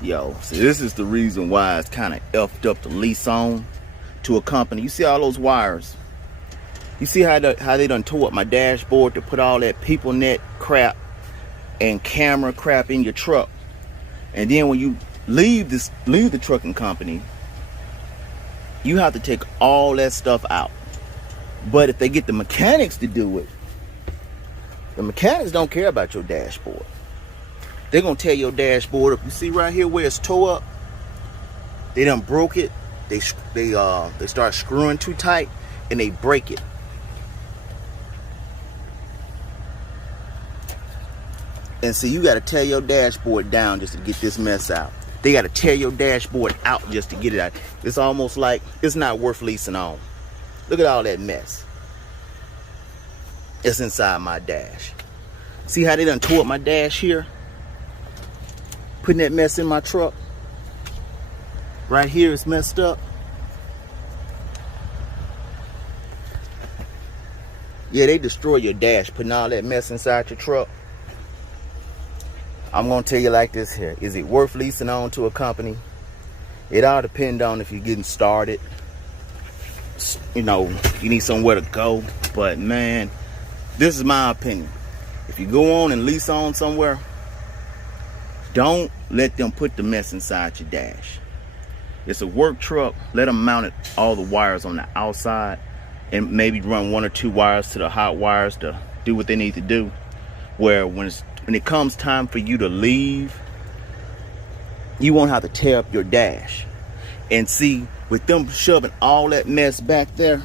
Yo, so this is the reason why it's kind of effed up to lease on to a company. You see all those wires? You see how they done tore up my dashboard to put all that people net crap and camera crap in your truck. And then when you leave the trucking company, you have to take all that stuff out. But if they get the mechanics to do it, the mechanics don't care about your dashboard. They're gonna tear your dashboard up. You see right here where it's tore up? They done broke it. They start screwing too tight and they break it. And see, you gotta tear your dashboard down just to get this mess out. They gotta tear your dashboard out just to get it out. It's almost like it's not worth leasing on. Look at all that mess. It's inside my dash. See how they done tore up my dash here? Putting that mess in my truck. Right here is messed up. Yeah, they destroy your dash, putting all that mess inside your truck. I'm gonna tell you like this here. Is it worth leasing on to a company? It all depends on if you're getting started. You know, you need somewhere to go. But man, this is my opinion. If you go on and lease on somewhere, don't let them put the mess inside your dash. It's a work truck. Let them mount it, all the wires on the outside, and maybe run 1 or 2 wires to the hot wires to do what they need to do. Where when it comes time for you to leave, you won't have to tear up your dash. And see, with them shoving all that mess back there,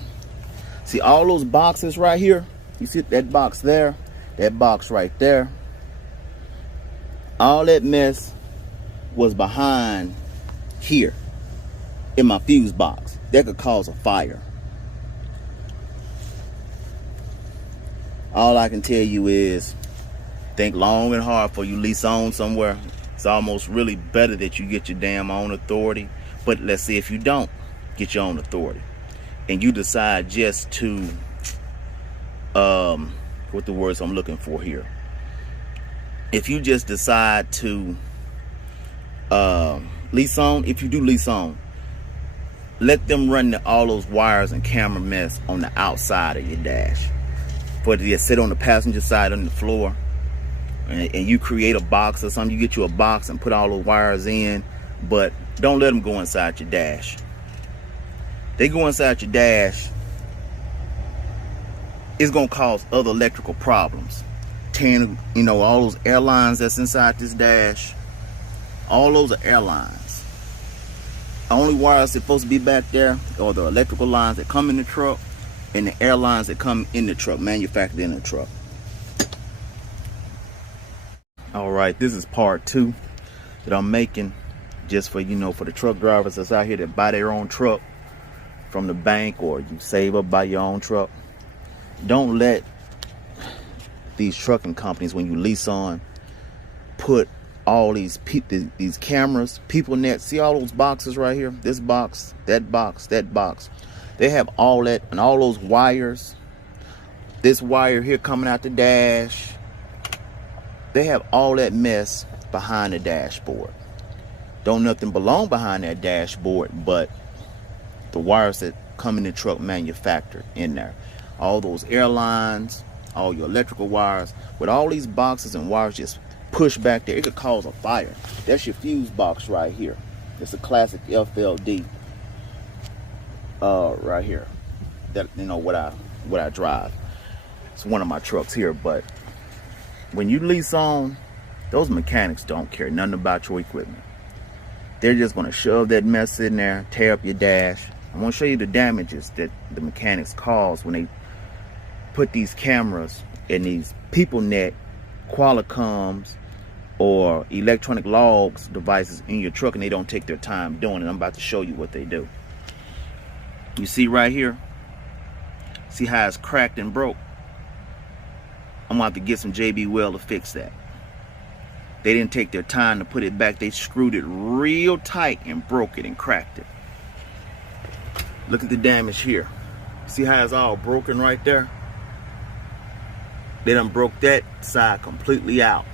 see all those boxes right here? You see that box there, that box right there? All that mess was behind here in my fuse box. That could cause a fire. All I can tell you is think long and hard before you lease on somewhere. It's almost really better that you get your damn own authority. But let's say if you don't get your own authority and you decide just to what the words I'm looking for here. If you just decide to lease on, if you do lease on, let them run all those wires and camera mess on the outside of your dash. For it to sit on the passenger side on the floor, and you create a box or something, you get you a box and put all those wires in, but don't let them go inside your dash. They go inside your dash, it's gonna cause other electrical problems. Tearing, you know, all those air lines that's inside this dash, all those are air lines. Only wires that's supposed to be back there are the electrical lines that come in the truck and the air lines that come in the truck, manufactured in the truck. All right, this is part 2 that I'm making just for, you know, for the truck drivers that's out here that buy their own truck from the bank, or you save up, buy your own truck. Don't let these trucking companies, when you lease on, put all these cameras, people net. See all those boxes right here? This box, that box, that box. They have all that and all those wires. This wire here coming out the dash. They have all that mess behind the dashboard. Don't nothing belong behind that dashboard but the wires that come in the truck manufactured in there. All those airlines, all your electrical wires, with all these boxes and wires just pushed back there, it could cause a fire. That's your fuse box right here. It's a classic FLD right here. That, you know, what I drive. It's one of my trucks here. But when you lease on, those mechanics don't care nothing about your equipment. They're just going to shove that mess in there, tear up your dash. I'm going to show you the damages that the mechanics cause when they put these cameras and these people net, Qualcomms, or electronic logs devices in your truck, and they don't take their time doing it. I'm about to show you what they do. You see right here? See how it's cracked and broke? I'm gonna have to get some JB Weld to fix that. They didn't take their time to put it back. They screwed it real tight and broke it and cracked it. Look at the damage here. See how it's all broken right there? They done broke that side completely out.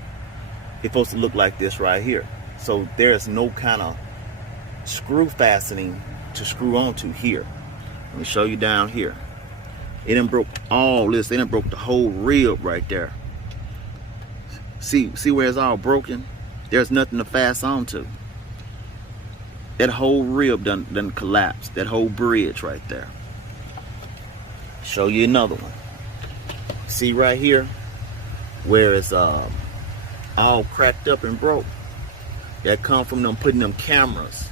It's supposed to look like this right here. So there's no kind of screw fastening to screw onto here. Let me show you down here. It done broke all this. It done broke the whole rib right there. See where it's all broken? There's nothing to fasten onto. That whole rib done collapsed. That whole bridge right there. Show you another one. See right here where it's all cracked up and broke? That come from them putting them cameras.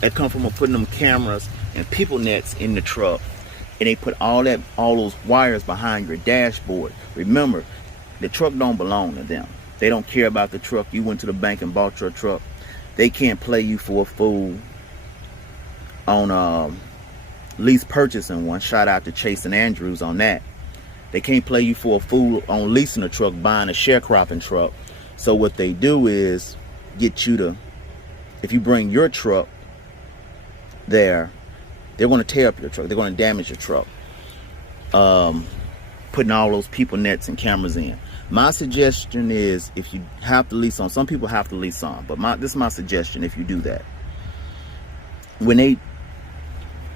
That come from them putting them cameras and people nets in the truck, and they put all those wires behind your dashboard. Remember, the truck don't belong to them. They don't care about the truck. You went to the bank and bought your truck. They can't play you for a fool on Lease purchasing one. Shout out to Chase and Andrews on that. They can't play you for a fool on leasing a truck, buying a sharecropping truck. So what they do is get you to, if you bring your truck there, they're going to tear up your truck. They're going to damage your truck. Putting all those people nets and cameras in. My suggestion is, if you have to lease on, some people have to lease on, but this is my suggestion if you do that. When they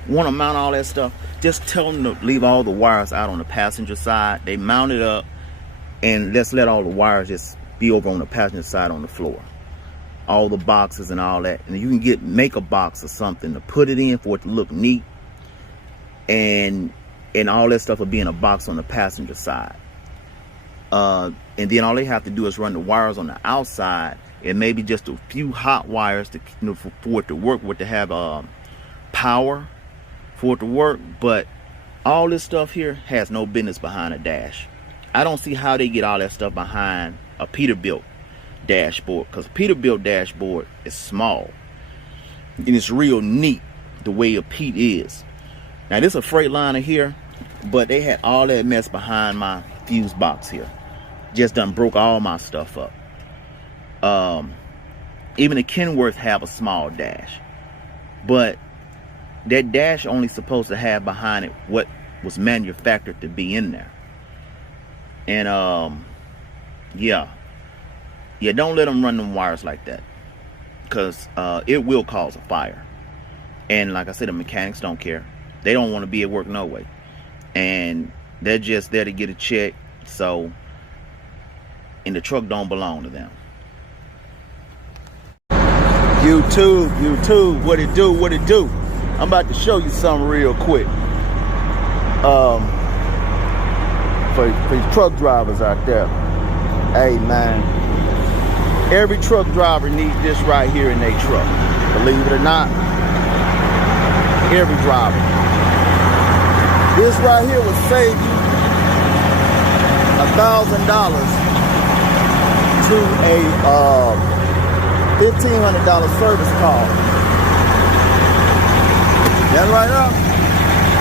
want to mount all that stuff, just tell them to leave all the wires out on the passenger side. They mount it up, and let's let all the wires just be over on the passenger side on the floor. All the boxes and all that. And you can make a box or something to put it in for it to look neat. And all that stuff will be in a box on the passenger side. And then all they have to do is run the wires on the outside, and maybe just a few hot wires to, for it to work, with to have power for it to work. But all this stuff here has no business behind a dash. I don't see how they get all that stuff behind a Peterbilt dashboard, because a Peterbilt dashboard is small and it's real neat the way a Pete is. Now this is a Freightliner here, but they had all that mess behind my fuse box here. Just done broke all my stuff up. Even the Kenworth have a small dash, but that dash only supposed to have behind it what was manufactured to be in there. And yeah, don't let them run them wires like that, because it will cause a fire. And like I said, the mechanics don't care. They don't want to be at work no way, and they're just there to get a check. So, and the truck don't belong to them. YouTube, what it do? I'm about to show you something real quick. For these truck drivers out there, hey man, every truck driver needs this right here in their truck. Believe it or not, every driver. This right here will save you $1,000 to a $1,500 service call. That right up.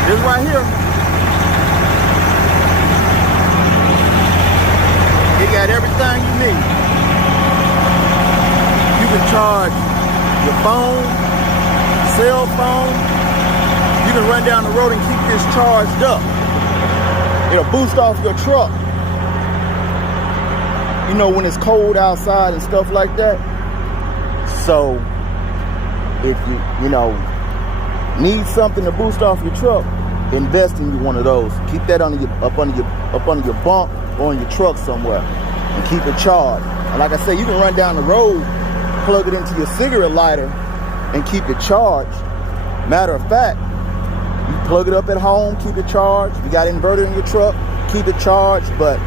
This right here. It got everything you need. You can charge your phone, cell phone. You can run down the road and keep this charged up. It'll boost off your truck. You know, when it's cold outside and stuff like that. So if you need something to boost off your truck, invest in one of those. Keep that up under your bunk or in your truck somewhere, and keep it charged. And like I say, you can run down the road, plug it into your cigarette lighter, and keep it charged. Matter of fact, you plug it up at home, keep it charged. You got an inverter in your truck, keep it charged. But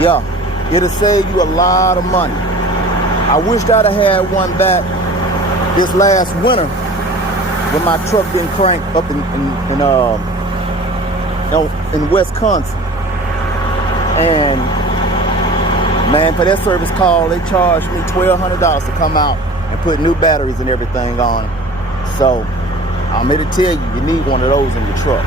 yeah, it'll save you a lot of money. I wished I'd have had one back this last winter when my truck been cranked up in Wisconsin. And man, for that service call, they charged me $1,200 to come out and put new batteries and everything on it. So I'm here to tell you, you need one of those in your truck.